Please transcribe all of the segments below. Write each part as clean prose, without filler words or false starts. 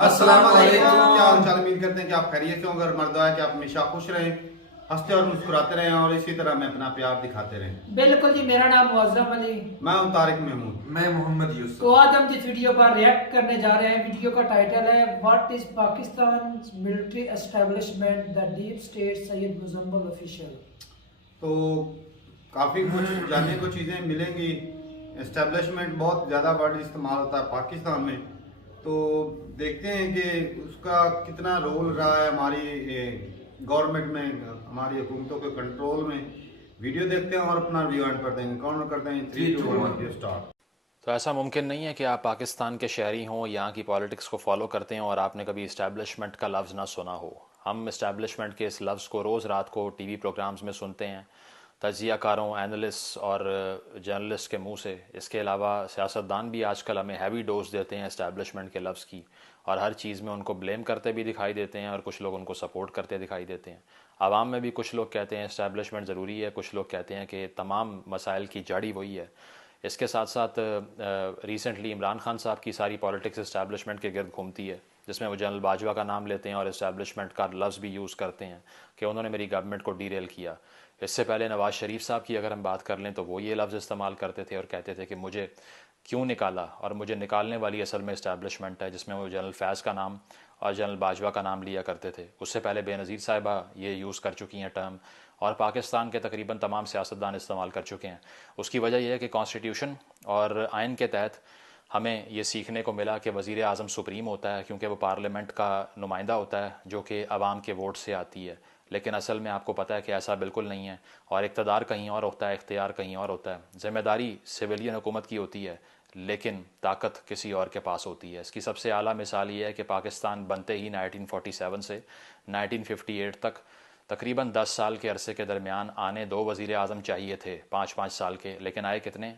अस्सलाम वालेकुम। क्या हाल चाल? उम्मीद करते हैं कि आप खैरियत से होंगे और मर्द है कि आप हमेशा खुश रहें, हंसते और मुस्कुराते रहें और इसी तरह में अपना प्यार दिखाते रहें। बिल्कुल जी, मेरा नाम मुअज़्ज़म अली। मैं हूं तारिक महमूद। मैं मोहम्मद तो यूसुफ। आज हम जिस वीडियो पर रिएक्ट करने जा रहे हैं, वीडियो का टाइटल है what is Pakistan military establishment the deep state Syed Muzammil official. तो काफ़ी कुछ जानने को चीज़ें मिलेंगी। एस्टेब्लिशमेंट बहुत ज़्यादा वर्ड इस्तेमाल होता है पाकिस्तान में, तो देखते हैं कि उसका कितना रोल रहा है हमारी गवर्नमेंट में, हमारी हुकूमतों के कंट्रोल में। वीडियो देखते हैं और अपना रिव्यू एंड कर देंगे। कौन करते हैं? 3 2 1 स्टार्ट। तो ऐसा मुमकिन नहीं है कि आप पाकिस्तान के शहरी हों, यहाँ की पॉलिटिक्स को फॉलो करते हों और आपने कभी इस्टेब्लिशमेंट का लफ्ज़ ना सुना हो। हम इस्टेब्लिशमेंट के इस लफ्ज़ को रोज़ रात को टीवी प्रोग्राम्स में सुनते हैं, तजियाकारों, एनालिस्ट और जर्नलिस्ट के मुंह से। इसके अलावा सियासतदान भी आजकल हमें हैवी डोज देते हैं इस्टेब्लिशमेंट के लफ्ज़ की, और हर चीज़ में उनको ब्लेम करते भी दिखाई देते हैं और कुछ लोग उनको सपोर्ट करते दिखाई देते हैं। आवाम में भी कुछ लोग कहते हैं इस्टेब्लिशमेंट ज़रूरी है, कुछ लोग कहते हैं कि तमाम मसाइल की जड़ ही वही है। इसके साथ साथ रिसेंटली इमरान खान साहब की सारी पॉलिटिक्स इस्टेब्लिशमेंट के गिर्द घूमती है, जिसमें वो जनरल बाजवा का नाम लेते हैं और इस्टेब्लिशमेंट का लफ्ज़ भी यूज़ करते हैं कि उन्होंने मेरी गवर्नमेंट को डीरेल किया। इससे पहले नवाज़ शरीफ साहब की अगर हम बात कर लें तो वो ये लफ्ज़ इस्तेमाल करते थे और कहते थे कि मुझे क्यों निकाला, और मुझे निकालने वाली असल में इस्टेब्लिशमेंट है, जिसमें वो जनरल फैज़ का नाम और जनरल बाजवा का नाम लिया करते थे। उससे पहले बेनज़ीर साहिबा ये यूज़ कर चुकी हैं टर्म, और पाकिस्तान के तकरीबन तमाम सियासतदान इस्तेमाल कर चुके हैं। उसकी वजह यह है कि कॉन्स्टिट्यूशन और आइन के तहत हमें ये सीखने को मिला कि वज़ीर आज़म सुप्रीम होता है, क्योंकि वो पार्लियामेंट का नुमाइंदा होता है जो कि आवाम के वोट से आती है। लेकिन असल में आपको पता है कि ऐसा बिल्कुल नहीं है, और इक़्तिदार कहीं और होता है, इख्तियार कहीं और होता है। ज़िम्मेदारी सिविलियन हुकूमत की होती है, लेकिन ताकत किसी और के पास होती है। इसकी सबसे आला मिसाल ये है कि पाकिस्तान बनते ही 1947 से 1958 तक तकरीबन 10 साल के अरसे के दरमियान आने 2 वज़ीर आज़म चाहिए थे 5-5 साल के, लेकिन आए कितने?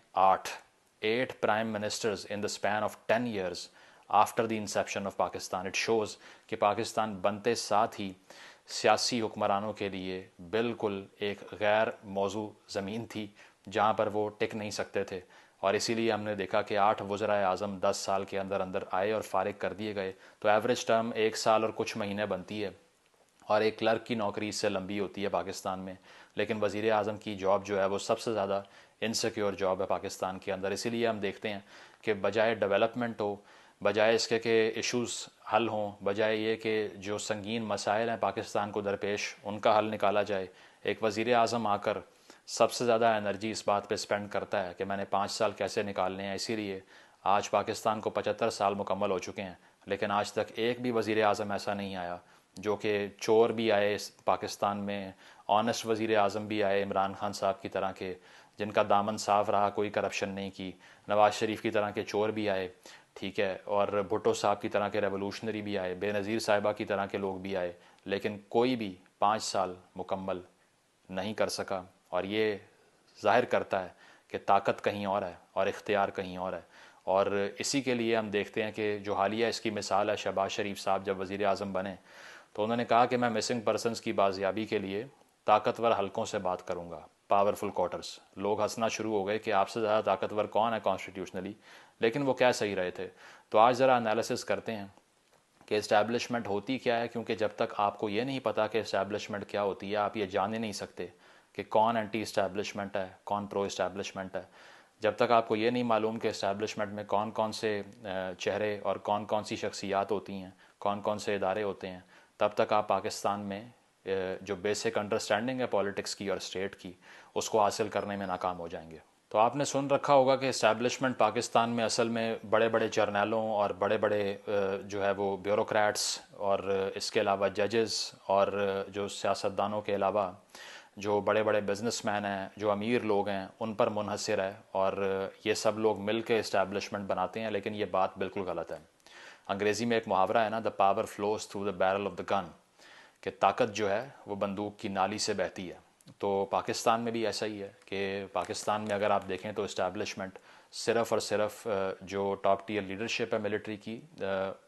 8 prime ministers in the span of 10 years after the Inception of Pakistan. It shows कि पाकिस्तान बनते साथ ही सियासी हुक्मरानों के लिए बिल्कुल एक गैर मौजू ज़मीन थी जहाँ पर वो टिक नहीं सकते थे, और इसीलिए हमने देखा कि 8 वज़राए आज़म 10 साल के अंदर अंदर आए और फारिग कर दिए गए। तो एवरेज टर्म 1 साल और कुछ महीने बनती है, और एक क्लर्क की नौकरी इससे लंबी होती है पाकिस्तान में। लेकिन वज़ीर आज़म की जॉब जो है वो सबसे ज़्यादा इनसिक्योर जॉब है पाकिस्तान के अंदर। इसीलिए हम देखते हैं कि बजाय डेवलपमेंट हो, बजाय इसके कि इश्यूज़ हल हों, बजाय ये कि जो संगीन मसाइल हैं पाकिस्तान को दरपेश उनका हल निकाला जाए, एक वज़ीर आज़म आकर सबसे ज़्यादा एनर्जी इस बात पे स्पेंड करता है कि मैंने 5 साल कैसे निकालने हैं। इसीलिए आज पाकिस्तान को 75 साल मुकम्मल हो चुके हैं, लेकिन आज तक एक भी वज़ीर आज़म ऐसा नहीं आया जो कि चोर भी आए इस पाकिस्तान में, ऑनेस्ट वज़ीर आज़म भी आए इमरान खान साहब की तरह के, जिनका दामन साफ़ रहा, कोई करप्शन नहीं की। नवाज़ शरीफ की तरह के चोर भी आए, ठीक है, और भुट्टो साहब की तरह के रेवोल्यूशनरी भी आए, बेनज़ीर साहिबा की तरह के लोग भी आए, लेकिन कोई भी 5 साल मुकम्मल नहीं कर सका। और ये ज़ाहिर करता है कि ताकत कहीं और है और इख्तियार कहीं और है। और इसी के लिए हम देखते हैं कि जो हालिया इसकी मिसाल है, शहबाज शरीफ साहब जब वज़ीर आज़म बने तो उन्होंने कहा कि मैं मिसिंग पर्सनस की बाजियाबी के लिए ताकतवर हलकों से बात करूंगा, पावरफुल क्वार्टर्स। लोग हंसना शुरू हो गए कि आपसे ज़्यादा ताकतवर कौन है कॉन्स्टिट्यूशनली, लेकिन वो कह सही रहे थे। तो आज ज़रा एनालिसिस करते हैं कि इस्टेब्लिशमेंट होती क्या है, क्योंकि जब तक आपको ये नहीं पता कि इस्टेब्लिशमेंट क्या होती है, आप ये जान ही नहीं सकते कि कौन एंटी इस्टेब्लिशमेंट है, कौन प्रो इस्टेब्लिशमेंट है। जब तक आपको ये नहीं मालूम कि इस्टेब्लिशमेंट में कौन कौन से चेहरे और कौन कौन सी शख्सियात होती हैं, कौन कौन से इदारे होते हैं, तब तक आप पाकिस्तान में जो बेसिक अंडरस्टैंडिंग है पॉलिटिक्स की और स्टेट की, उसको हासिल करने में नाकाम हो जाएंगे। तो आपने सुन रखा होगा कि इस्टेब्लिशमेंट पाकिस्तान में असल में बड़े बड़े जर्नलों और बड़े बड़े जो है वो ब्यूरोक्रेट्स, और इसके अलावा जजेस, और जो सियासतदानों के अलावा जो बड़े बड़े बिजनेसमैन हैं, जो अमीर लोग हैं, उन पर मुनहसर है, और ये सब लोग मिल के इस्टेब्लिशमेंट बनाते हैं। लेकिन ये बात बिल्कुल गलत है। अंग्रेज़ी में एक मुहावरा है ना, the power flows through the barrel of the gun, कि ताकत जो है वो बंदूक की नाली से बहती है। तो पाकिस्तान में भी ऐसा ही है कि पाकिस्तान में अगर आप देखें तो इस्टेब्लिशमेंट सिर्फ़ और सिर्फ जो टॉप टीयर लीडरशिप है मिलिट्री की,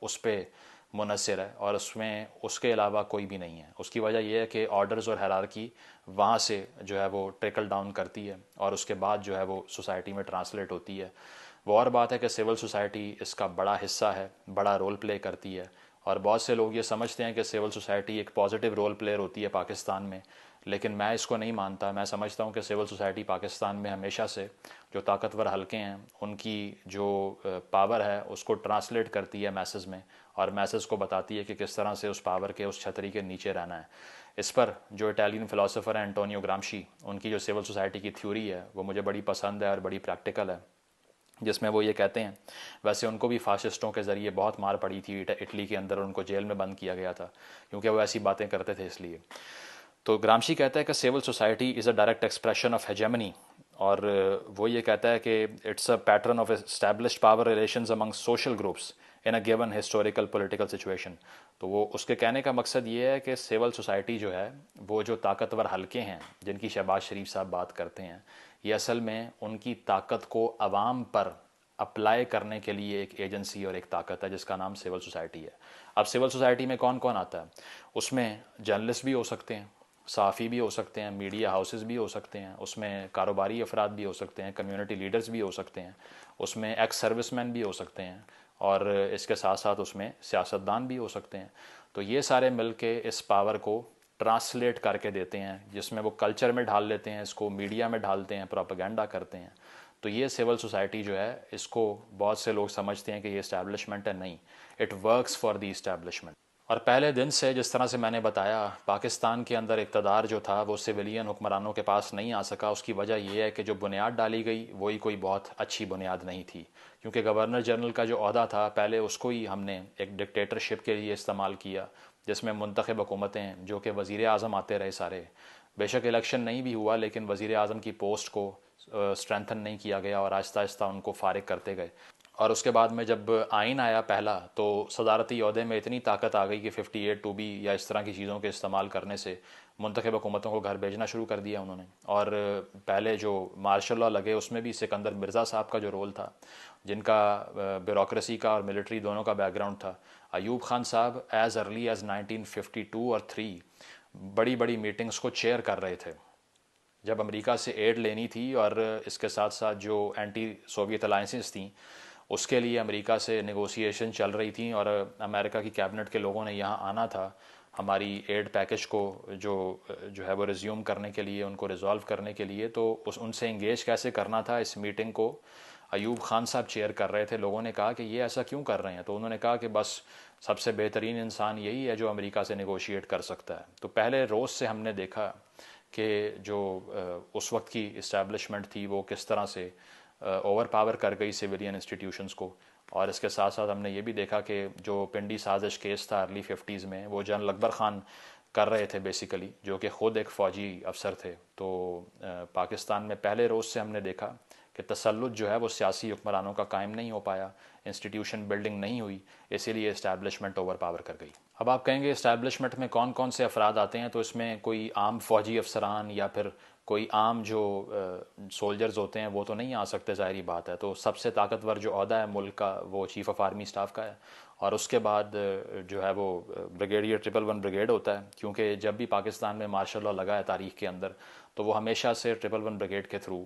उस पर मुनसर है और उसमें उसके अलावा कोई भी नहीं है। उसकी वजह यह है कि ऑर्डर्स और हायरार्की वहाँ से जो है वो ट्रिकल डाउन करती है और उसके बाद जो है वो सोसाइटी में ट्रांसलेट होती है। वो और बात है कि सिविल सोसाइटी इसका बड़ा हिस्सा है, बड़ा रोल प्ले करती है और बहुत से लोग ये समझते हैं कि सिविल सोसाइटी एक पॉजिटिव रोल प्लेयर होती है पाकिस्तान में, लेकिन मैं इसको नहीं मानता। मैं समझता हूँ कि सिविल सोसाइटी पाकिस्तान में हमेशा से जो ताकतवर हलके हैं उनकी जो पावर है उसको ट्रांसलेट करती है मैसेज में और मैसेज को बताती है कि किस तरह से उस पावर के उस छतरी के नीचे रहना है। इस पर जो इटालियन फ़िलासफ़र है एंटोनियो ग्रामशी, उनकी जो सिविल सोसाइटी की थ्योरी है वो मुझे बड़ी पसंद है और बड़ी प्रैक्टिकल है, जिसमें वो ये कहते हैं, वैसे उनको भी फाशिस्टों के ज़रिए बहुत मार पड़ी थी इटली के अंदर, उनको जेल में बंद किया गया था क्योंकि वो ऐसी बातें करते थे इसलिए। तो ग्रामशी कहता है कि civil society is a direct expression of hegemony और वो ये कहता है कि it's a pattern of established power relations among social groups in a given historical political situation. तो वो उसके कहने का मकसद ये है कि सिविल सोसाइटी जो है वो जो ताकतवर हलके हैं जिनकी शहबाज शरीफ साहब बात करते हैं, ये असल में उनकी ताकत को अवाम पर अप्लाई करने के लिए एक एजेंसी और एक ताकत है जिसका नाम सिविल सोसाइटी है। अब सिविल सोसाइटी में कौन कौन आता है? उसमें जर्नलिस्ट भी हो सकते हैं, सहाफ़ी भी हो सकते हैं, मीडिया हाउसेस भी हो सकते हैं, उसमें कारोबारी अफराद भी हो सकते हैं, कम्युनिटी लीडर्स भी हो सकते हैं, उसमें एक्स सर्विसमैन भी हो सकते हैं और इसके साथ साथ उसमें सियासतदान भी हो सकते हैं। तो ये सारे मिल के इस पावर को ट्रांसलेट करके देते हैं, जिसमें वो कल्चर में ढाल लेते हैं, इसको मीडिया में ढालते हैं, प्रोपेगेंडा करते हैं। तो ये सिविल सोसाइटी जो है इसको बहुत से लोग समझते हैं कि ये इस्टेब्लिशमेंट है, नहीं, it works for the establishment. और पहले दिन से जिस तरह से मैंने बताया, पाकिस्तान के अंदर इक़्तिदार जो था वो सिविलियन हुक्मरानों के पास नहीं आ सका। उसकी वजह यह है कि जो बुनियाद डाली गई वही कोई बहुत अच्छी बुनियाद नहीं थी, क्योंकि गवर्नर जनरल का जो ओहदा था पहले उसको ही हमने एक डिक्टेटरशिप के लिए इस्तेमाल किया, जिसमें मुंतखब हुकूमतें जो कि वज़ीर आज़म आते रहे सारे, बेशक इलेक्शन नहीं भी हुआ लेकिन वज़ीर आज़म की पोस्ट को स्ट्रेंथन नहीं किया गया और आहिस्ता आहिस्ता उनको फ़ारिग करते गए। और उसके बाद में जब आइन आया पहला, तो सदारती ओहदे में इतनी ताकत आ गई कि 58(2)B या इस तरह की चीज़ों के इस्तेमाल करने से मुंतखब हुकूमतों को घर भेजना शुरू कर दिया उन्होंने। और पहले जो मार्शल लॉ लगे उसमें भी सिकंदर मिर्ज़ा साहब का जो रोल था, जिनका ब्यूरोक्रेसी का और मिलिट्री दोनों का बैकग्राउंड था, अयूब खान साहब एज़ अर्ली एज़ 1952 और 3 बड़ी बड़ी मीटिंग्स को चेयर कर रहे थे जब अमेरिका से एड लेनी थी। और इसके साथ साथ जो एंटी सोवियत अलाइंसेस थी उसके लिए अमेरिका से नेगोशिएशन चल रही थी और अमेरिका की कैबिनेट के लोगों ने यहाँ आना था हमारी एड पैकेज को जो है वो रिज्यूम करने के लिए, उनको रिजॉल्व करने के लिए। तो उनसे इंगेज कैसे करना था, इस मीटिंग को अयूब खान साहब चेयर कर रहे थे। लोगों ने कहा कि ये ऐसा क्यों कर रहे हैं, तो उन्होंने कहा कि बस सबसे बेहतरीन इंसान यही है जो अमेरिका से नेगोशिएट कर सकता है। तो पहले रोज़ से हमने देखा कि जो उस वक्त की इस्टेब्लिशमेंट थी वो किस तरह से ओवर पावर कर गई सिविलियन इंस्टीट्यूशंस को। और इसके साथ साथ हमने ये भी देखा कि जो पिंडी साजिश केस था अर्ली 50s में, वो जनरल अकबर ख़ान कर रहे थे बेसिकली, जो कि ख़ुद एक फ़ौजी अफसर थे। तो पाकिस्तान में पहले रोज़ से हमने देखा कि तसल्लुत जो है वो सियासी हुक्मरानों का कायम नहीं हो पाया, इंस्टीट्यूशन बिल्डिंग नहीं हुई, इसीलिए इस्टेब्लिशमेंट ओवर पावर कर गई। अब आप कहेंगे इस्टेब्लिशमेंट में कौन कौन से अफराद आते हैं, तो इसमें कोई आम फ़ौजी अफसरान या फिर कोई आम जो सोल्जर्स होते हैं वो तो नहीं आ सकते, ज़ाहिरी बात है। तो सबसे ताकतवर जो ओहदा है मुल्क का वो चीफ़ ऑफ आर्मी स्टाफ का है, और उसके बाद जो है वो ब्रिगेडियर 111 ब्रिगेड होता है, क्योंकि जब भी पाकिस्तान में मार्शल लॉ लगा है तारीख़ के अंदर तो वो हमेशा से 111 ब्रिगेड के थ्रू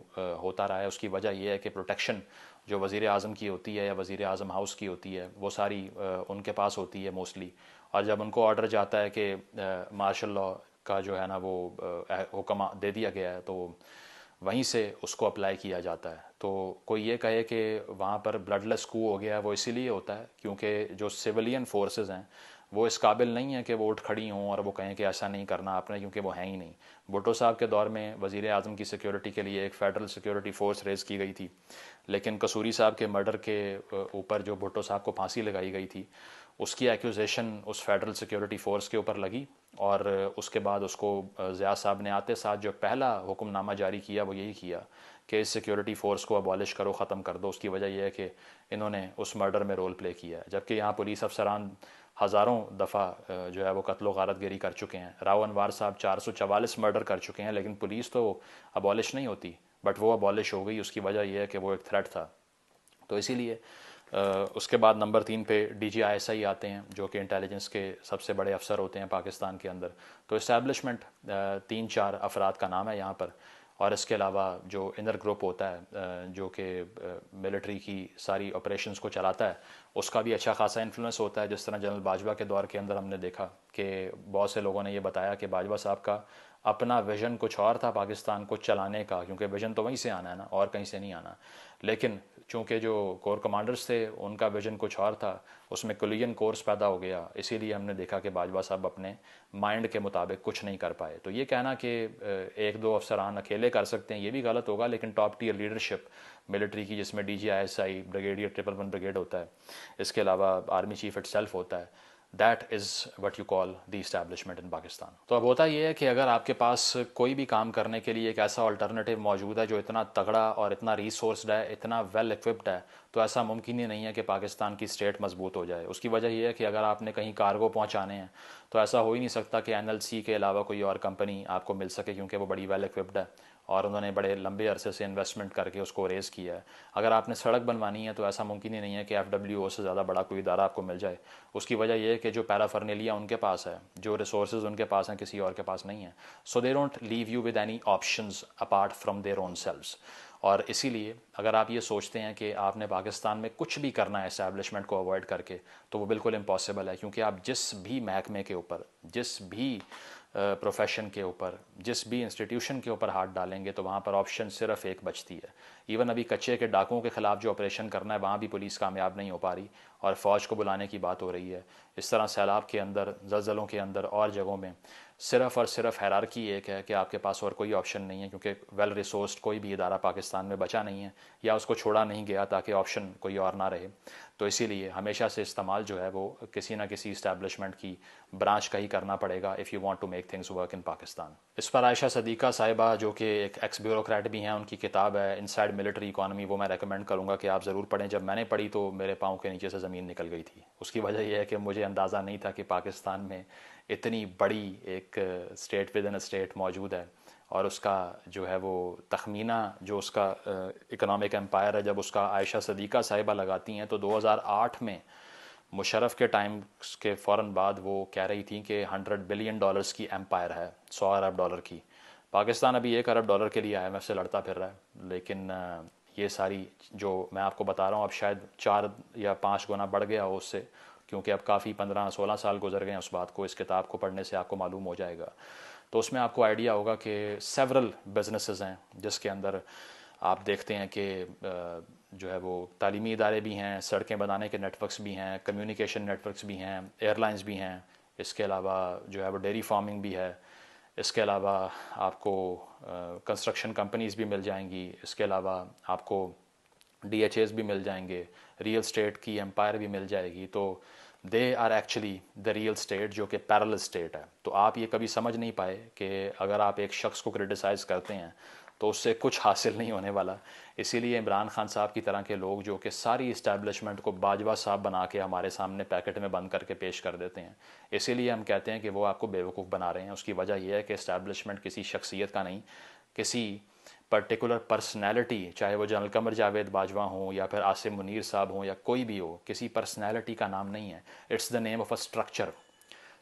होता रहा है। उसकी वजह यह है कि प्रोटेक्शन जो वज़ीर आज़म की होती है या वज़ीर आज़म हाउस की होती है वो सारी उनके पास होती है मोस्टली, और जब उनको ऑर्डर जाता है कि मार्शल लॉ का जो है ना वो हुक्म दे दिया गया है तो वहीं से उसको अप्लाई किया जाता है। तो कोई ये कहे कि वहाँ पर ब्लडलेस कू हो गया, वो इसीलिए होता है क्योंकि जो सिविलियन फोर्सेस हैं वो इस काबिल नहीं है कि वो उठ खड़ी हों और वो कहें कि ऐसा नहीं करना आपने, क्योंकि वो हैं ही नहीं। भुट्टो साहब के दौर में वज़ीर आज़म की सिक्योरिटी के लिए एक फ़ेडरल सिक्योरिटी फ़ोर्स रेज़ की गई थी, लेकिन कसूरी साहब के मर्डर के ऊपर जो भुट्टो साहब को फांसी लगाई गई थी उसकी एक्यूजेशन उस फेडरल सिक्योरिटी फ़ोर्स के ऊपर लगी, और उसके बाद उसको ज़िया साहब ने आते साथ जो पहला हुक्मनामा जारी किया वो यही किया कि इस सिक्योरिटी फ़ोर्स को अबॉलिश करो, ख़त्म कर दो। उसकी वजह यह है कि इन्होंने उस मर्डर में रोल प्ले किया है, जबकि यहाँ पुलिस अफसरान हज़ारों दफ़ा जो है वो कत्ल गारतगिरी कर चुके हैं। राव अनवार साहब 444 मर्डर कर चुके हैं, लेकिन पुलिस तो अबॉलिश नहीं होती, बट वो अबॉलिश हो गई। उसकी वजह यह है कि वो एक थ्रेट था। तो इसीलिए उसके बाद नंबर 3 पे DGISI आते हैं, जो कि इंटेलिजेंस के सबसे बड़े अफसर होते हैं पाकिस्तान के अंदर। तो इस्टेब्लिशमेंट 3-4 अफराद का नाम है यहाँ पर। और इसके अलावा जो इनर ग्रुप होता है जो कि मिलिट्री की सारी ऑपरेशंस को चलाता है, उसका भी अच्छा खासा इन्फ्लुएंस होता है। जिस तरह जनरल बाजवा के दौर के अंदर हमने देखा कि बहुत से लोगों ने ये बताया कि बाजवा साहब का अपना विज़न कुछ और था पाकिस्तान को चलाने का, क्योंकि विज़न तो वहीं से आना है ना, और कहीं से नहीं आना। लेकिन चूँकि जो कोर कमांडर्स थे उनका विज़न कुछ और था, उसमें कोलिजन कोर्स पैदा हो गया, इसीलिए हमने देखा कि बाजवा साहब अपने माइंड के मुताबिक कुछ नहीं कर पाए। तो ये कहना कि 1-2 अफसरान अकेले कर सकते हैं, ये भी गलत होगा। लेकिन टॉप टियर लीडरशिप मिलिट्री की, जिसमें DGISI ब्रिगेडियर 111 ब्रिगेड होता है, इसके अलावा आर्मी चीफ इटसेल्फ होता है, that is what you call the establishment in Pakistan. तो अब होता ये है कि अगर आपके पास कोई भी काम करने के लिए एक ऐसा अल्टरनेटिव मौजूद है जो इतना तगड़ा और इतना रिसोर्स्ड है, इतना वेल इक्विप्ड है, तो ऐसा मुमकिन ही नहीं है कि पाकिस्तान की स्टेट मजबूत हो जाए। उसकी वजह यह है कि अगर आपने कहीं कार्गो पहुंचाने हैं तो ऐसा हो ही नहीं सकता कि NLC के अलावा कोई और कंपनी आपको मिल सके, क्योंकि वो बड़ी वेल इक्विप्ड है और उन्होंने बड़े लंबे अरसे से इन्वेस्टमेंट करके उसको रेज़ किया है। अगर आपने सड़क बनवानी है तो ऐसा मुमकिन ही नहीं है कि FWO से ज़्यादा बड़ा कोई इदारा आपको मिल जाए। उसकी वजह यह है कि जो पैराफर्नेलिया उनके पास है, जो रिसोर्सेज उनके पास हैं, किसी और के पास नहीं है। So they don't leave you with any options apart from their own selves. और इसीलिए अगर आप ये सोचते हैं कि आपने पाकिस्तान में कुछ भी करना है एस्टैब्लिशमेंट को अवॉइड करके, तो वो बिल्कुल इम्पॉसिबल है। क्योंकि आप जिस भी महकमे के ऊपर, जिस भी प्रोफेशन के ऊपर, जिस भी इंस्टीट्यूशन के ऊपर हाथ डालेंगे, तो वहाँ पर ऑप्शन सिर्फ एक बचती है। इवन अभी कच्चे के डाकुओं के ख़िलाफ़ जो ऑपरेशन करना है, वहाँ भी पुलिस कामयाब नहीं हो पा रही और फ़ौज को बुलाने की बात हो रही है। इस तरह सैलाब के अंदर, ज़लज़लों के अंदर और जगहों में सिर्फ और सिर्फ हायरार्की एक है कि आपके पास और कोई ऑप्शन नहीं है, क्योंकि वेल रिसोर्स्ड कोई भी इदारा पाकिस्तान में बचा नहीं है, या उसको छोड़ा नहीं गया ताकि ऑप्शन कोई और ना रहे। तो इसीलिए हमेशा से इस्तेमाल जो है वो किसी ना किसी इस्टेब्लिशमेंट की ब्रांच का ही करना पड़ेगा if you want to make things work in Pakistan. इस पर आयशा सदीक़ा साहिबा, जो कि एक एक्स ब्यूरोक्रेट भी हैं, उनकी किताब है इनसाइड मिलिट्री इकॉनमी, वो मैं रेकमेंड करूँगा कि आप ज़रूर पढ़ें। जब मैंने पढ़ी तो मेरे पाँव के नीचे से ज़मीन निकल गई थी। उसकी वजह यह है कि मुझे अंदाज़ा नहीं था कि पाकिस्तान में इतनी बड़ी एक state with in a state मौजूद है, और उसका जो है वो तखमीना, जो उसका इकोनॉमिक एम्पायर है, जब उसका आयशा सदीक़ा साहिबा लगाती हैं तो 2008 में मुशर्रफ के टाइम के फ़ौरन बाद वो कह रही थी कि $100 बिलियन की एम्पायर है, $100 अरब की। पाकिस्तान अभी $1 अरब के लिए IMF से लड़ता फिर रहा है। लेकिन ये सारी जो मैं आपको बता रहा हूँ, अब शायद 4 या 5 गुना बढ़ गया हो उससे, क्योंकि अब काफ़ी 15-16 साल गुजर गए हैं उस बात को। इस किताब को पढ़ने से आपको मालूम हो जाएगा। तो उसमें आपको आइडिया होगा कि सेवरल बिजनेसेस हैं जिसके अंदर आप देखते हैं कि जो है वो तालीमी इदारे भी हैं, सड़कें बनाने के नेटवर्क्स भी हैं, कम्युनिकेशन नेटवर्क्स भी हैं, एयरलाइंस भी हैं, इसके अलावा जो है वो डेयरी फार्मिंग भी है, इसके अलावा आपको कंस्ट्रक्शन कंपनीज़ भी मिल जाएंगी, इसके अलावा आपको DHAs भी मिल जाएंगे, रियल स्टेट की एम्पायर भी मिल जाएगी। तो they are actually the real state, जो कि पैरेलल स्टेट है। तो आप ये कभी समझ नहीं पाए कि अगर आप एक शख्स को क्रिटिसाइज़ करते हैं तो उससे कुछ हासिल नहीं होने वाला। इसीलिए इमरान खान साहब की तरह के लोग जो कि सारी इस्टेब्लिशमेंट को बाजवा साहब बना के हमारे सामने पैकेट में बंद करके पेश कर देते हैं, इसीलिए हम कहते हैं कि वो आपको बेवकूफ़ बना रहे हैं। उसकी वजह यह है कि इस्टेब्लिशमेंट किसी शख्सियत का नहीं, किसी पर्टिकुलर पर्सनैलिटी, चाहे वो जनरल कमर जावेद बाजवा हों या फिर आसिम मुनीर साहब हों या कोई भी हो, किसी पर्सनैलिटी का नाम नहीं है। It's the name of a structure.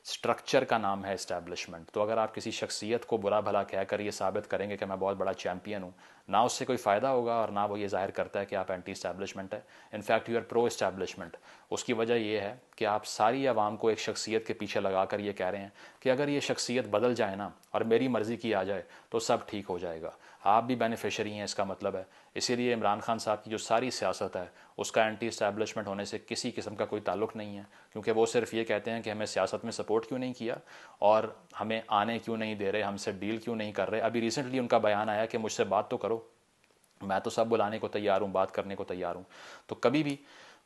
Structure का नाम है इस्टेब्लिशमेंट। तो अगर आप किसी शख्सियत को बुरा भला कहकर ये साबित करेंगे कि मैं बहुत बड़ा चैम्पियन हूँ, ना उससे कोई फ़ायदा होगा और ना वो ये जाहिर करता है कि आप एंटी इस्टेब्लिशमेंट है। In fact you are pro establishment. उसकी वजह यह है कि आप सारी आवाम को एक शख्सियत के पीछे लगा कर ये कह रहे हैं कि अगर ये शख्सियत बदल जाए ना और मेरी मर्ज़ी की आ जाए तो सब ठीक हो जाएगा, आप भी बेनिफिशरी हैं, इसका मतलब है। इसीलिए इमरान खान साहब की जो सारी सियासत है उसका एंटी इस्टेब्लिशमेंट होने से किसी किस्म का कोई ताल्लुक़ नहीं है, क्योंकि वो सिर्फ ये कहते हैं कि हमें सियासत में सपोर्ट क्यों नहीं किया और हमें आने क्यों नहीं दे रहे, हमसे डील क्यों नहीं कर रहे। अभी रिसेंटली उनका बयान आया कि मुझसे बात तो करो, मैं तो सब बुलाने को तैयार हूँ, बात करने को तैयार हूँ। तो कभी भी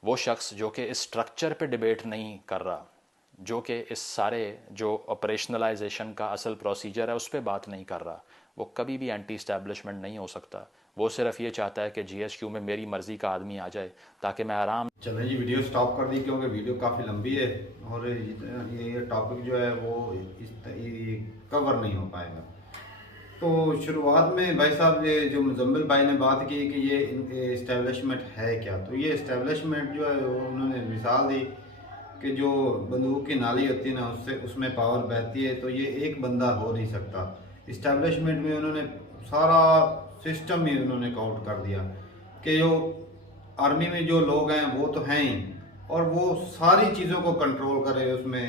वो शख्स जो कि इस स्ट्रक्चर पे डिबेट नहीं कर रहा, जो कि इस सारे जो ऑपरेशनलाइजेशन का असल प्रोसीजर है उस पर बात नहीं कर रहा, वो कभी भी एंटी इस्टेब्लिशमेंट नहीं हो सकता। वो सिर्फ ये चाहता है कि GSQ में मेरी मर्ज़ी का आदमी आ जाए ताकि मैं आराम। चलें जी, वीडियो स्टॉप कर दी क्योंकि वीडियो काफ़ी लंबी है और ये टॉपिक जो है वो कवर नहीं हो पाएगा। तो शुरुआत में भाई साहब ये जो मुजम्मिल भाई ने बात की कि ये इस्टेब्लिशमेंट है क्या, तो ये इस्टेब्लिशमेंट जो है वो उन्होंने मिसाल दी कि जो बंदूक की नाली होती है ना उससे उसमें पावर बहती है, तो ये एक बंदा हो नहीं सकता। इस्टेब्लिशमेंट में उन्होंने सारा सिस्टम ही उन्होंने काउंट कर दिया कि जो आर्मी में जो लोग हैं वो तो हैं ही, और वो सारी चीज़ों को कंट्रोल करे। उसमें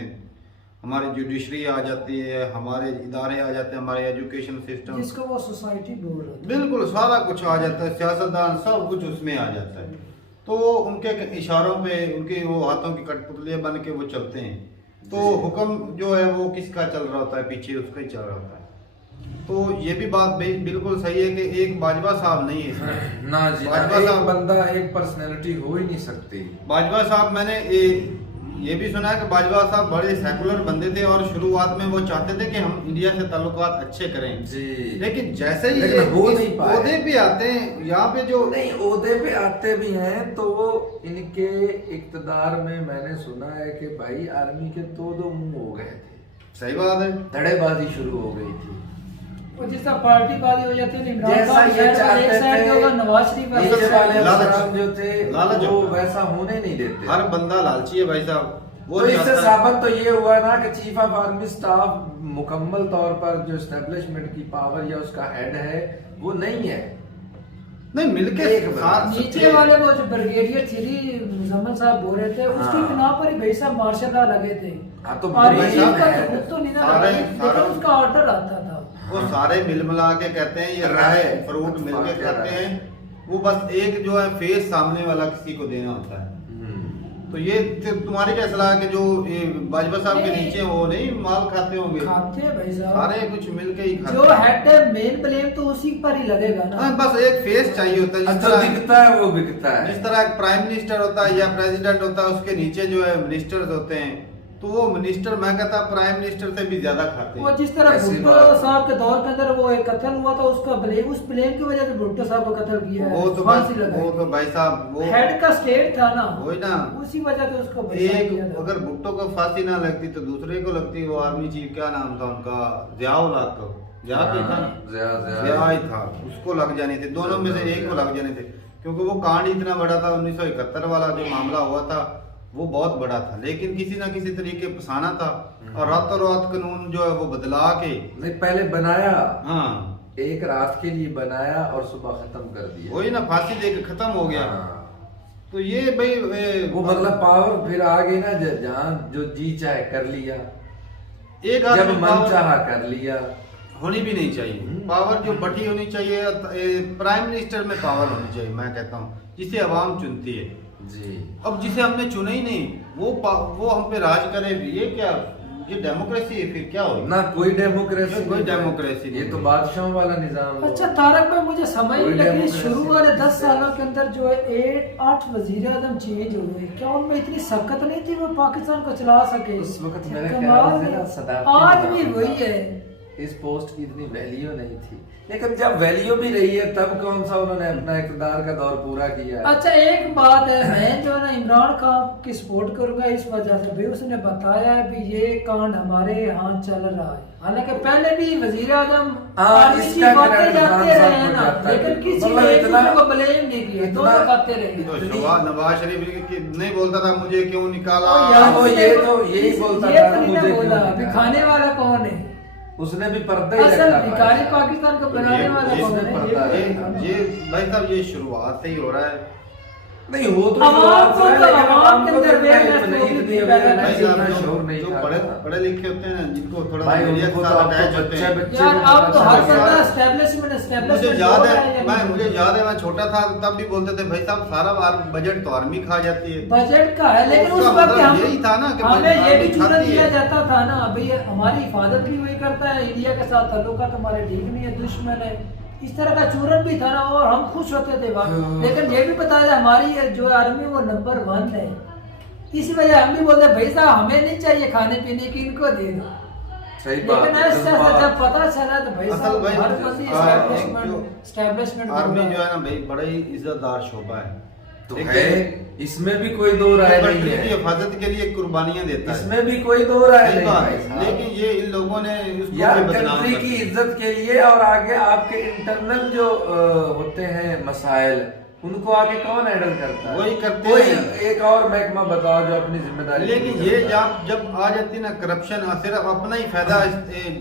हमारी जुडिशरी आ जाती है, हमारे इदारे आ जाते हैं, हमारे एजुकेशन सिस्टम, जिसको वो सोसाइटी बोल रहे थे, बिल्कुल सारा कुछ आ जाता है, सियासतदान सब कुछ उसमें आ जाता है। तो उनके इशारों पे उनके वो हाथों की कठपुतलियां बन के वो चलते हैं, तो हुक्म जो है वो किसका चल रहा होता है, पीछे उसका ही चल रहा होता है। तो ये भी बात बिल्कुल सही है कि एक बाजवा साहब नहीं है इसमें। ना जी, बाजवा एक साहब, बंदा एक पर्सनैलिटी हो ही नहीं सकती। बाजवा साहब मैंने ये भी सुना है कि बाजवा साहब बड़े सेकुलर बंदे थे और शुरुआत में वो चाहते थे कि हम इंडिया से ताल्लुकात अच्छे करें जी, लेकिन जैसे ही लेकिन हो इस नहीं पाए। ओहदे पे आते हैं, यहाँ पे जो नहीं ओहदे पे आते भी हैं तो वो इनके इक्तदार में मैंने सुना है कि भाई आर्मी के दो मुंह हो गए थे, सही बात है, धड़ेबाजी शुरू हो गई थी। और जिस तरह पार्टी बाजी हो जाती है, इमरान जैसा खान ये चाहते एक साइड पे होगा, नवाज शरीफ थे, एक नीचे साइड वाले पे। लालच। अफसरान जो थे लालच वो होता है। वैसा होने नहीं देते। हर बंदा लालची है भाई साहब। वो तो इससे चाहता है- साबित तो ये हुआ ना कि चीफ ऑफ आर्मी स्टाफ मुकम्मल तौर पर जो एस्टेब्लिशमेंट की पावर या उसका हेड है वो नहीं है। नहीं मिलके एक बंदा। साथ नीचे वाले वो जो ब्रिगेडियर थ्री मुजम्मिल साहब बोल रहे थे, उसकी हाँ। बिना पर ही भाई साहब मार्शल लॉ लगे थे। हाँ, तो आर्मी भाई चीफ का साहब खुद तो नहीं ना सारे- लगा, लेकिन सारा- उसका ऑर्डर आता था। वो सारे मिल मिला के कहते हैं ये राय फ्रूट मिलके खाते हैं, वो बस एक जो है फेस सामने वाला किसी को देना होता है। तो ये तुम्हारी क्या सलाह है कि जो ये बाजवा साहब के नहीं। नीचे वो नहीं माल खाते होंगे, खाते हैं भाई साहब, सारे कुछ मिलके ही खाते जो हैं। हेड है मेन ब्लेम तो उसी पर ही लगेगा ना। हाँ, बस एक फेस चाहिए होता है, जिस जो तरह दिखता है वो बिकता है। जिस तरह एक प्राइम मिनिस्टर होता है या प्रेसिडेंट होता है, उसके नीचे जो है मिनिस्टर्स होते हैं, तो वो मिनिस्टर मैं कहता प्राइम मिनिस्टर से भी ज्यादा खाते वो हैं। जिस तरह ऐसी भुट्टो बात। साहब के दौर के अंदर वो एक कत्ल हुआ था, उसका ब्लेम उस ब्लेम की वजह से भुट्टो साहब को कत्ल किया है, वो तो फांसी बस लगाई। वो तो भाई साहब वो हेड का स्टेट था ना, वही ना, उसी वजह से उसको बचा एक दिया था। अगर भुट्टो को फांसी ना लगती तो दूसरे को लगती। वो आर्मी चीफ क्या नाम था उनका, जियाउल हक, जिया भी था ना? जिया ही था, उसको लग जानी थी, दोनों में से एक को लग जाने थे, क्योंकि वो कांड इतना बड़ा था। 1971 वाला जो मामला हुआ था वो बहुत बड़ा था, लेकिन किसी ना किसी तरीके फंसाना था और रातों रात कानून जो है वो बदला के नहीं पहले बनाया, हाँ एक रात के लिए बनाया और सुबह खत्म कर दिया। वही ना, फांसी दे के खत्म हो गया। हाँ। तो ये भाई वो मतलब पावर फिर आ गई ना, जहाँ जो जी चाहे कर लिया, एक जब आदमी मन पावर चाहा कर लिया। होनी भी नहीं चाहिए, पावर जो बटी होनी चाहिए। प्राइम मिनिस्टर में पावर होनी चाहिए, मैं कहता हूँ, जिसे अवाम चुनती है। जी, अब जिसे हमने चुना ही नहीं वो हम पे राज करे, ये क्या, ये डेमोक्रेसी है फिर क्या होगी? ना कोई डेमोक्रेसी, ये कोई डेमोक्रेसी ये नहीं तो है। बादशाहों वाला निजाम हुआ। अच्छा तारक भाई, मुझे समझ कोई नहीं लगी, डेमोक्रेसी शुरू वाले नहीं 10 है। सालों के अंदर जो है 8 वजीर आजम चेंज हुए, क्या उनमें इतनी सख्त नहीं थी वो पाकिस्तान को चला सके? उस वक्त मेरे कमाल ख्याल से है। ना सदाकत आज निजाम भी वही था। है। इस पोस्ट की इतनी वैल्यू नहीं थी, लेकिन जब वैल्यू भी रही है तब कौन सा उन्होंने अपना इक़्तिदार का दौर पूरा किया है। अच्छा एक बात है, मैं जो है ना इमरान खान की सपोर्ट करूंगा इस वजह से, भाई उसने बताया है भी ये कांड हमारे यहाँ चल रहा है, हालांकि पहले भी वजीर आजम हाँ, की इसका बातें क्रेडिट जाते खान रहे साहब हैं को ना, जाता है। लेकिन किसी मतलब ने एक इतना- दूसरे को ब्लेम नहीं किया, इतना- दोनों खाते रहे। तो नवाज शरीफ नहीं बोलता था मुझे क्यों निकाला, और यार वो ये तो यही बोलता ये था तो ना, नहीं मुझे ना क्यों बोला, निकाला। अभी खाने वाला कौन है? उसने भी पर्दा ही असल रखा भिखारी भाई। पाकिस्तान को बनाने वाला ये कौन इसमें है? पड़ता है। ये भाई साहब ये शुरुआत से ही हो रहा है। नहीं हो तो आवाम शुरुआत को से है, तो लेकिन आवाम के को अंदर तो awareness इतनी- तो भी इतनी पैदा awareness, भाई नहीं साहब इतना शोर नहीं जो था। पढ़े लिखे होते हैं ना, जिनको थोड़ा भाई मीडिया के उनको तो साथ अब अटैच तो होते बच्चे हैं। बच्चे यार अब तो हर सारा- बंदा एस्टेब्लिशमेंट मुझे याद है, मुझे याद है मैं छोटा था तब भी बोलते थे भाई साहब सारा बजट तो आर्मी खा जाती है। बजट का है, लेकिन उसका उस वक्त मतलब हम यही था ना कि हमें ये भी आर्मी चूरन खाती दिया है। जाता था ना, भाई हमारी हिफाजत भी वही करता है, इंडिया के साथ ताल्लुकात हमारे ठीक नहीं है, दुश्मन है, इस तरह का चूरन भी था ना, और हम खुश होते थे वक्त। लेकिन ये भी बताया हमारी जो आर्मी वो नंबर 1 है, इसी वजह हम भी बोलते भाई साहब हमें नहीं चाहिए खाने पीने की, इनको दे दो। सही बात लेकिन है, ऐसा जज्बात। जब पता चला तो भाई असल साहब भाई हर बंदी जो एस्टेब्लिशमेंट आर्मी जो है ना भाई बड़ा ही इज्जतदार शोबा है। तो एक है, इसमें भी कोई दो राय नहीं कंट्री की है, हिफाजत के लिए कुर्बानियां देता है, इसमें भी कोई दो राय सही नहीं बात भाई है। साहब। लेकिन ये इन लोगों ने उसको यार भी बदनाम कंट्री कर की दिया। इज्जत के लिए और आगे आपके इंटरनल जो होते हैं मसाइल, उनको आगे कौन हैंडल करता है? वही करते कोई हैं। एक और महकमा बताओ जो अपनी जिम्मेदारी लेकिन पूरी ये करता है। जब आ जाती है ना करप्शन, सिर्फ अपना ही फायदा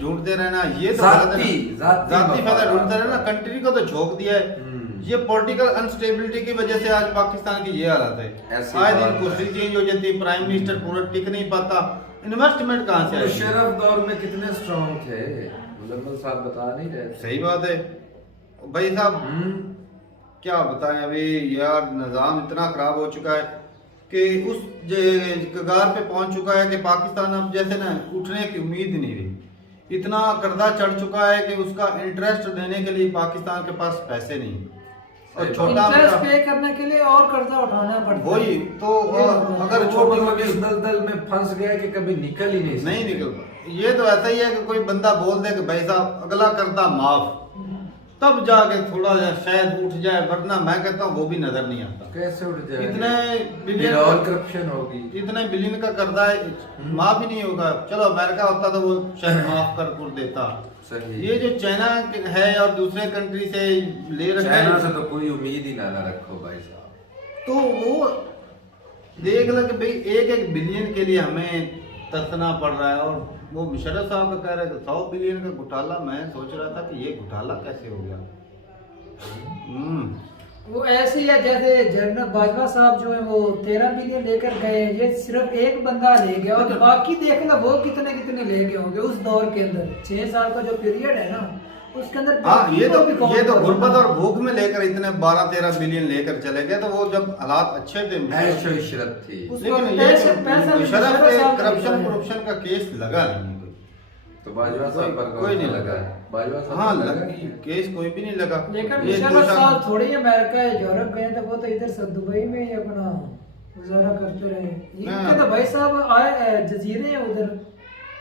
ढूंढते रहना, ये तो गलत है ना। जाती फायदा ढूंढते रहना, कंट्री को तो झोंक दिया है। ये पॉलिटिकल अनस्टेबिलिटी की वजह से आज पाकिस्तान की ये हालत है। ऐसी आए बात दिन कुर्सी चेंज हो जाती है, प्राइम मिनिस्टर पूरा टिक नहीं पाता, इन्वेस्टमेंट कहाँ से आएगी? मुशर्रफ दौर में कितने स्ट्रॉन्ग थे, मुजम्मिल साहब बता नहीं रहे थे। सही बात है भाई साहब, क्या बताएं। अभी यार निज़ाम इतना खराब हो चुका है कि उस कगार पे पहुंच चुका है कि पाकिस्तान अब जैसे ना उठने की उम्मीद नहीं रही। इतना कर्जा चढ़ चुका है कि उसका इंटरेस्ट देने के लिए पाकिस्तान के पास पैसे नहीं, और छोटा इंटरेस्ट मोटा पे करने के लिए और कर्जा उठाना पड़ता है। वही तो अगर वो छोटी मतलब मोटी इस दलदल में फंस गया कि कभी निकल ही नहीं नहीं सकते। निकल पा। ये तो ऐसा ही है कि कोई बंदा बोल दे कि भाई साहब अगला कर्जा माफ, तब जाके थोड़ा शायद उठ जाए, वरना मैं कहता हूँ वो भी नजर नहीं आता। कैसे उठ जाए? इतने फिर बिलियन और करप्शन होगी। इतने बिलियन का कर्जा है, माफ ही नहीं होगा। चलो अमेरिका होता तो वो शायद माफ कर देता। सही। ये जो चाइना है और दूसरे कंट्री से ले रखा चाइना है, से तो कोई उम्मीद ही ना रखो भाई साहब। तो वो देख लो कि भाई एक एक बिलियन के लिए हमें तरसना पड़ रहा है। और वो मुशर्रफ साहब का कह रहे थे 100 बिलियन का घोटाला, मैं सोच रहा था कि ये घोटाला कैसे हो गया। वो ऐसे ही है जैसे जनरल बाजवा साहब जो है वो 13 बिलियन लेकर गए, ये सिर्फ एक बंदा ले गया और बाकी देख लो वो कितने कितने ले गए होंगे उस दौर के अंदर। 6 साल का जो पीरियड है ना, उसके अंदर हाँ, बाकी ये को भी तो count करो गुर्बत ना। और भूख में लेकर इतने 12-13 बिलियन लेकर चले गए। तो वो जब हालात अच्छे थे, ऐशो इशरत थी। उस लेकिन वक्त ये पैसा भी मुशर्रफ मुशर्रफ पे साहब का करप्शन है। करप्शन का केस लगा नहीं कोई। तो बाजवा साहब पर कोई नहीं लगा लगा। बाजवा साहब हाँ पर लगा, नहीं। केस कोई भी नहीं लगा। लेकिन ये मुशर्रफ दो साल- साहब थोड़ी अमेरिका या यूरोप गए थे, वो तो इधर से दुबई में ही अपना गुजारा करते रहे। इनके तो भाई साहब आए जजीरे हैं उधर,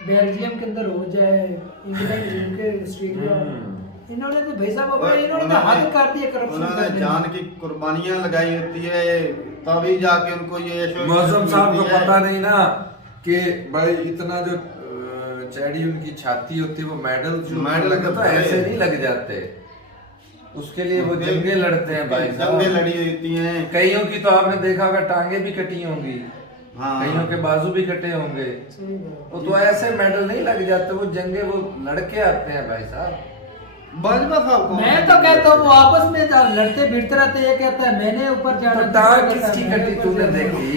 बेल्जियम के अंदर हो जाए, इंग्लैंड, यूके, ऑस्ट्रेलिया, इन्होंने तो भाई साहब अपने इन्होंने तो हद कर दिया करप्शन उन्होंने करने जान की कुर्बानियां लगाई होती है, तभी जाके उनको ये मौसम साहब को मिलती है। पता नहीं ना कि भाई इतना जो चैड़ी उनकी छाती होती है, वो मेडल मेडल तो का ऐसे नहीं लग जाते, उसके लिए वो जंगे लड़ते हैं भाई साहब। जंगे लड़ी होती हैं। कईयों की तो आपने देखा होगा टांगे भी कटी होंगी, हाँ। कईयों के बाजू भी कटे होंगे, सही बात। तो ऐसे मेडल नहीं लग जाते, वो जंगे वो लड़के आते हैं भाई साहब। बाजवा साहब को मैं तो कहता हूँ वो आपस में जब लड़ते भिड़ते रहते, ये कहता है मैंने ऊपर जाना, तो टांग दूसरा किसकी कहता है, कटी मैंने तूने ऊपर देखी?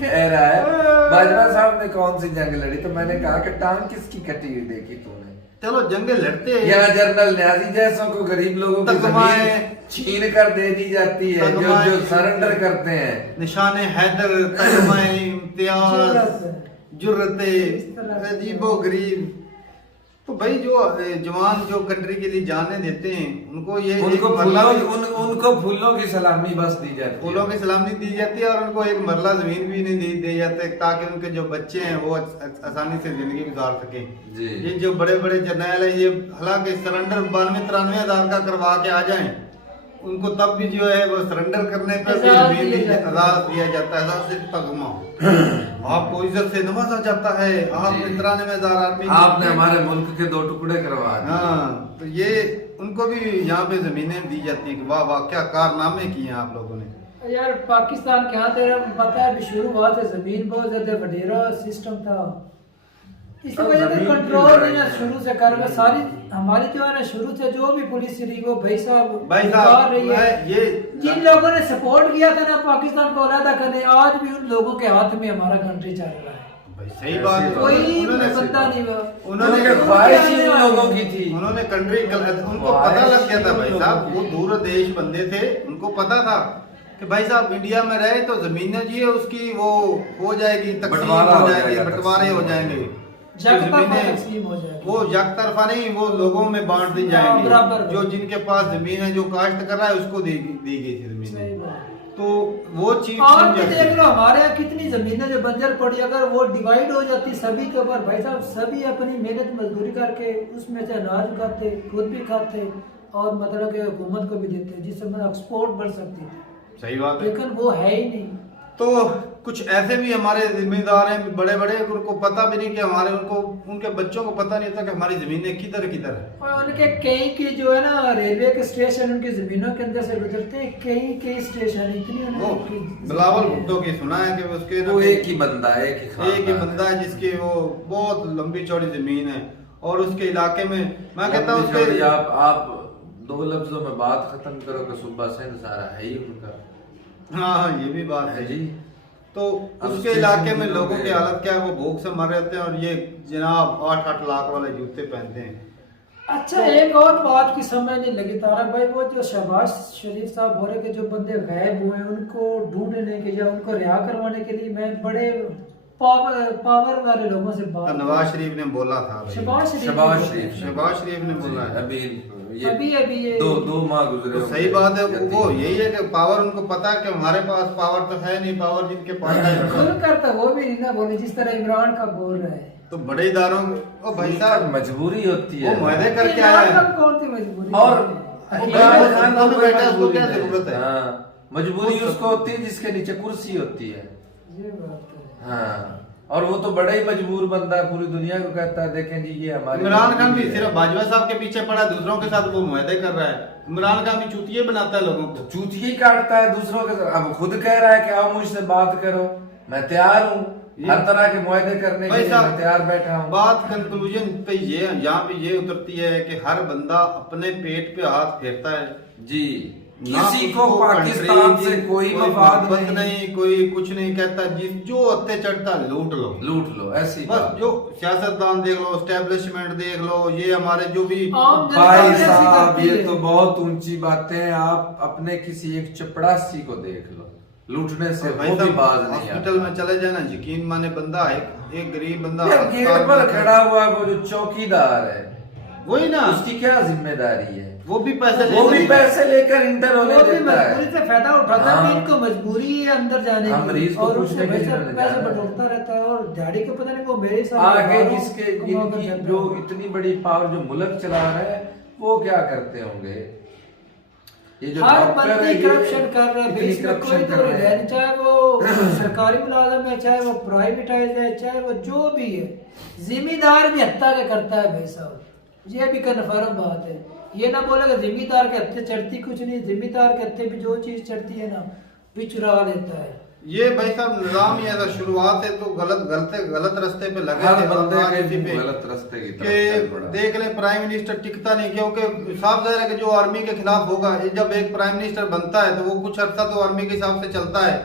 कह रहा है बाजवा साहब ने कौन सी जंग लड़ी, तो मैंने कहा कि टांग किसकी कटी हुई देखी तूने? चलो जंगे लड़ते हैं। यहाँ जनरल न्याजी जैसों को गरीब लोगों की तकमाए जमीन छीन कर दे दी जाती है, जो तकमाए जो सरेंडर करते हैं। निशान हैदर, तकमाए इम्तियाज, जुर्रत। जुर्रते, इस तरह से। अजीबो गरीब। तो भाई जो जवान जो कंट्री के लिए जाने देते हैं, उनको ये उनको एक मरला उनको फूलों की सलामी बस दी जाती है। फूलों की सलामी दी जाती है, और उनको एक मरला जमीन भी नहीं दी जाती, ताकि उनके जो बच्चे हैं वो आसानी से जिंदगी गुजार सकें। जी। ये जो बड़े बड़े जर्नैल है, ये हालांकि सरेंडर 92-93 हजार का करवा के आ जाएं, उनको तब भी जो है वो सरेंडर करने पर भी आजाद जमीन दिया जाता है। आजाद दिया जाता है। आजाद से तगमा आपको इज्जत से नवाजा जाता है, आपने जी। 93,000 आदमी आपने हमारे मुल्क के 2 टुकड़े करवा दिए। हाँ, तो ये उनको भी यहाँ पे जमीनें दी जाती है कि वाह वाह क्या कारनामे किए हैं आप लोगों ने। यार पाकिस्तान के यहाँ तेरा पता है अभी शुरुआत है, जमीन बहुत ज्यादा वडेरा सिस्टम था, इसी अब वजह से जमीन की कंट्रोल लड़ाई नहीं है। शुरू से कर रहे। सारी हमारी जो है ना शुरू से जो भी पुलिस रही वो भाई साहब भाई सरकार साहब रही है, मैं ये जिन लोगों ने सपोर्ट किया था ना पाकिस्तान को अलहदा करने, आज भी उन लोगों के हाथ में हमारा कंट्री चल रहा है। भाई सही बात है। कोई उन्होंने बंदा नहीं हुआ। उन्होंने उनके ख्वाहिश ही उन लोगों की थी। उन्होंने कंट्री उनको पता लग गया था भाई साहब, वो दूर देश बंदे थे, उनको पता था कि भाई साहब इंडिया में रहे तो जमीनें जी है उसकी वो हो जाएगी, तकसीम बंटवारा हो हो जाएगी, जाएगा, बंटवारे हो तकसीम हो जाएंगे। जगतरफा जमीनें तकसीम हो जाएगी। वो यकतरफा नहीं, वो लोगों में बांट दी जाएंगी। बराबर। जो जिनके पास जमीन है, जो काश्त कर रहा है उसको दी गई थी सही जमीन। बात। तो वो चीज और भी देख लो हमारे यहाँ कितनी जमीनें जो बंजर पड़ी, अगर वो डिवाइड हो जाती सभी के ऊपर, भाई साहब सभी अपनी मेहनत मजदूरी करके उसमें से अनाज उगाते, खुद भी खाते, और मतलब कि हुकूमत को भी देते हैं, जिससे मतलब एक्सपोर्ट बढ़ सकती थी, सही बात है। लेकिन वो है ही नहीं। तो कुछ ऐसे भी हमारे जिम्मेदार हैं बड़े बड़े, उनको पता भी नहीं कि हमारे उनको उनके बच्चों को पता नहीं होता कि हमारी जमीनें किधर किधर है। और उनके कई की जो है ना रेलवे के स्टेशन उनकी जमीनों के अंदर से गुजरते हैं, कई स्टेशन इतनी वो उनकी बिलावल भुट्टो की सुना है कि उसके वो एक ही बंदा है, एक एक ही बंदा है जिसकी वो बहुत लंबी चौड़ी जमीन है, और उसके इलाके में मैं कहता हूँ उसके आप दो लफ्जों में बात खत्म करो कि सूबा सिंध सारा है ही उनका। हाँ ये भी बात है जी। तो अब उसके स्टेशन इलाके में भी लोगों लोग की हैं। हालत क्या है, वो भूख से मर रहे हैं, और ये जनाब 8-8 लाख वाले जूते पहनते हैं। अच्छा एक और बात की समझ नहीं लगी तारक भाई, वो जो शहबाज शरीफ साहब हो रहे के जो बंदे गायब हुए हैं उनको ढूंढने के या उनको रिहा करवाने के लिए मैं बड़े पावर वाले लोगों से तो बात, नवाज शरीफ ने बोला था भाई। शहबाज शहबाज शरीफ ने बोला है। अभी अभी ये दो माह गुजरे तो होंगे। सही बात है, वो यही है कि पावर उनको पता है कि हमारे पास पावर तो है नहीं, पावर जिनके पास है। खुल करता वो भी नहीं ना बोले जिस तरह इमरान का बोल रहा है। तो बड़े इदारों में ओ भाई साहब मजबूरी होती वो है। मुआहदे करके आया इमरान है। खान कौन सी मजबूरी और इमरान खान को बैठा है, उसको क्या जरूरत है? हाँ, मजबूरी उसको होती है जिसके नीचे कुर्सी होती है। ये बात है। हाँ, और वो तो बड़ा ही मजबूर बंदा है, पूरी दुनिया को कहता है देखें जी ये हमारी इमरान खान भी मजबूरी है। सिर्फ बाजवा साहब के पीछे पड़ा, दूसरों के साथ वो मुआहदे कर रहा है। इमरान खान भी चूतिए बनाता है लोगों को। चूतिए ही काटता है दूसरों के साथ। अब खुद कह रहा है कि आओ मुझसे बात करो, मैं तैयार हूँ हर तरह के मुआहदे करने के भाई लिए, साहब, मैं तैयार बैठा हूँ। बात कंक्लूजन पे ये यहाँ पे ये उतरती है कि हर बंदा अपने पेट पे हाथ फेरता है जी, ना किसी को उसको पाकिस्तान country से की कोई मफाद मोहब्बत नहीं, कोई कुछ नहीं कहता, जिस जो अत्ते चढ़ता लूट लो। लूट लो, ऐसी बस बात। जो सियासतदान देख लो, एस्टेब्लिशमेंट देख लो, ये हमारे जो भी आम जनता भाई कैसी साहब करती ये है? तो बहुत ऊंची बातें हैं। आप अपने किसी एक चपड़ासी को देख लो, लूटने से भाई वो भी साहब बाज नहीं हॉस्पिटल आता। में चले जाना, यकीन माने बंदा एक गरीब बंदा यार गेट अस्पताल पर में खड़ा हुआ वो जो चौकीदार है, वही ना, उसकी क्या जिम्मेदारी है? वो भी पैसे वो भी लेके- पैसे लेकर इंटर होने वो भी देता मजबूरी है। से फायदा उठाता है, हाँ। इनको मजबूरी है अंदर जाने हाँ, की, मरीज को और पूछने उससे के लिए उन्होंने पैसे जाना है। बटोरता रहता है, और दिहाड़ी को पता नहीं वो मेरे साथ आगे हजारों जिसके कमा कर जिनकी जाता जो है। इतनी बड़ी पावर जो मुल्क चला रहे हैं वो क्या करते होंगे? ये जो हर डॉक्टर बंदी है, ये करप्शन कर रहा है, इतनी बीच में कोई करप्शन तो कर रहे हैं। है, चाहे वो सरकारी मुलाजम है, चाहे वो प्राइवेटाइज है, चाहे वो जो भी है, जिम्मेदार भी हत्या के करता है भाई साहब। ये भी कन्फर्म बात है, ये ना बोलेगा जिम्मेदार के हत्ते चढ़ती कुछ नहीं, जिम्मेदार के हत्ते भी जो चीज चढ़ती है ना भी चुरा लेता है। ये भाई साहब निजाम ही ऐसा शुरुआत से तो गलत रास्ते पे लगे हर थे, बंदे और के इसी पे गलत रास्ते की तरफ चल कि पड़ा। देख ले प्राइम मिनिस्टर टिकता नहीं, क्योंकि साफ जाहिर है कि जो आर्मी के खिलाफ होगा, ये जब एक प्राइम मिनिस्टर बनता है तो वो कुछ अर्सा तो आर्मी के हिसाब से चलता है,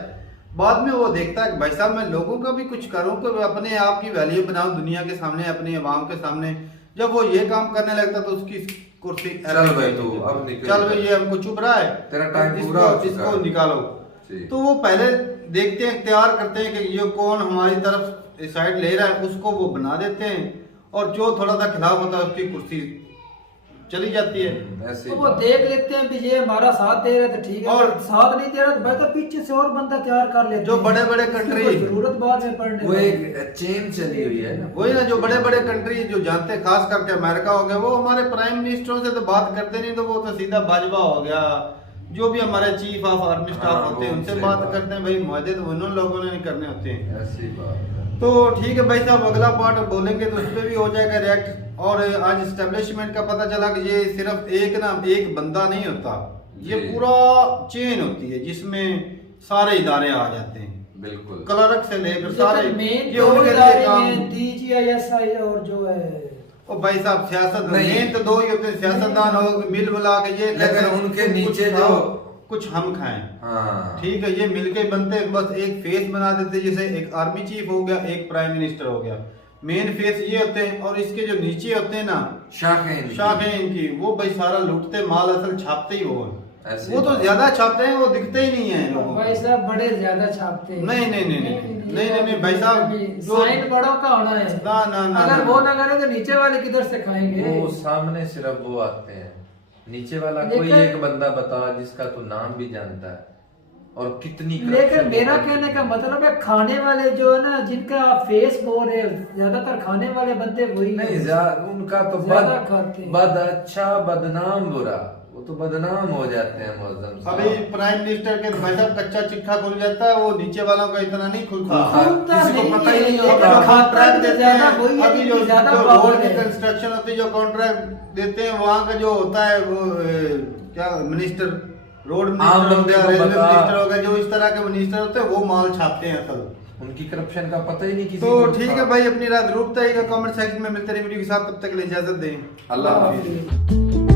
बाद में वो देखता है कि भाई साहब मैं लोगों का भी कुछ करूं, कि मैं अपने आप की वैल्यू बनाऊं दुनिया के सामने, अपनी आवाम के सामने। जब वो ये काम करने लगता तो उसकी कुर्सी चल भाई तू अब निकल, चल भाई ये हमको चुप रहा है, तेरा टाइम इसको- पूरा हो चुका इसको है। निकालो। जी। तो वो पहले देखते हैं, तैयार करते हैं कि ये कौन हमारी तरफ साइड ले रहा है, उसको वो बना देते हैं, और जो थोड़ा सा खिलाफ होता है उसकी कुर्सी चली जाती है। ऐसी तो वो बात। देख लेते हैं भी ये हमारा साथ दे रहा है तो ठीक है, और और साथ नहीं दे रहा तो भाई तो पीछे से और बंदा तैयार कर लेते जो हैं। बड़े-बड़े उसकी country- कोई जरूरत बाद में पड़ने वो की। एक चेन चली हुई है ना। वही ना, जो बड़े बड़े कंट्री जो जानते हैं, खास करके अमेरिका हो गया, वो हमारे प्राइम मिनिस्टरों से तो बात करते नहीं, तो वो तो सीधा बाजवा हो गया, जो भी हमारे चीफ ऑफ आर्मी स्टाफ हाँ, होते हैं वो उनसे सही बात बात। करते हैं। भाई मुआहदे तो उन लोगों ने नहीं करने होते हैं। ऐसी बात है। तो ठीक है भाई साहब, अगला पार्ट बोलेंगे तो उस पर भी हो जाएगा रिएक्ट। और आज एस्टेब्लिशमेंट का पता चला कि ये सिर्फ एक बंदा नहीं होता, ये जी। पूरा चेन होती है जिसमें सारे इदारे आ जाते हैं, बिल्कुल। क्लर्क से लेकर सारे, लेकिन मेन ये दो उनके लिए इदारे काम। हैं, DGISI और जो है ओ भाई साहब सियासत नहीं। मेन तो दो ही होते हैं, सियासतदान हो मिल मिला के ये लेकिन कहते हैं, उनके कुछ नीचे खाओ, जो- कुछ हम खाएं, हाँ ठीक है, ये मिलके बनते हैं, बस एक फेस बना देते हैं, जैसे एक आर्मी चीफ हो गया, एक प्राइम मिनिस्टर हो गया, मेन फेस ये होते हैं, और इसके जो नीचे होते हैं ना शाखें इनकी। शाखें इनकी, वो भाई सारा लूटते माल, असल छापते ही वो ऐसी वो तो बात। ज्यादा छापते हैं, वो दिखते ही नहीं है लोगों भाई को। साहब बड़े ज्यादा छापते हैं। नहीं, भाई साहब, जो- साइन बड़ों का होना है। ना, अगर ना। वो ना करे तो नीचे वाले किधर से खाएंगे? वो सामने सिर्फ वो आते हैं, नीचे वाला कोई लेकिन- एक बंदा बता जिसका तू नाम भी जानता है और कितनी लेकिन corruption मेरा होती है। कहने का मतलब है खाने वाले जो है ना, जिनका फेस बोल रहे ज्यादातर खाने वाले बंदे वही नहीं हैं। उनका तो ज्यादा खाते हैं। बद अच्छा बदनाम बुरा वो तो बदनाम हो जाते हैं मुअज्जम साहब। अभी प्राइम मिनिस्टर के भाई साहब कच्चा चिट्ठा खुल जाता है, वो नीचे वालों का इतना नहीं खुलता। खुलता किसी को नहीं पता ही नहीं है, होता। लेकिन खाता कॉन्ट्रैक्ट तो देते ज्यादा हैं, वही है अभी जिनकी जो ज्यादा जो पावर रोड की है। कंस्ट्रक्शन होती है, जो कॉन्ट्रैक्ट देते हैं वहाँ का जो होता है वो क्या मिनिस्टर, रोड आम मिनिस्टर हो बंदे गया, को रेलवे बता- मिनिस्टर हो गया, जो इस तरह के मिनिस्टर होते हैं वो माल छापते हैं असल। उनकी करप्शन का पता ही नहीं किसी तो को। ठीक है भाई, अपनी रात रूपता ही कमेंट सेक्शन में मिलते रहिए वीडियो के साथ, तब तक के लिए इजाजत दें। अल्लाह हाफिज।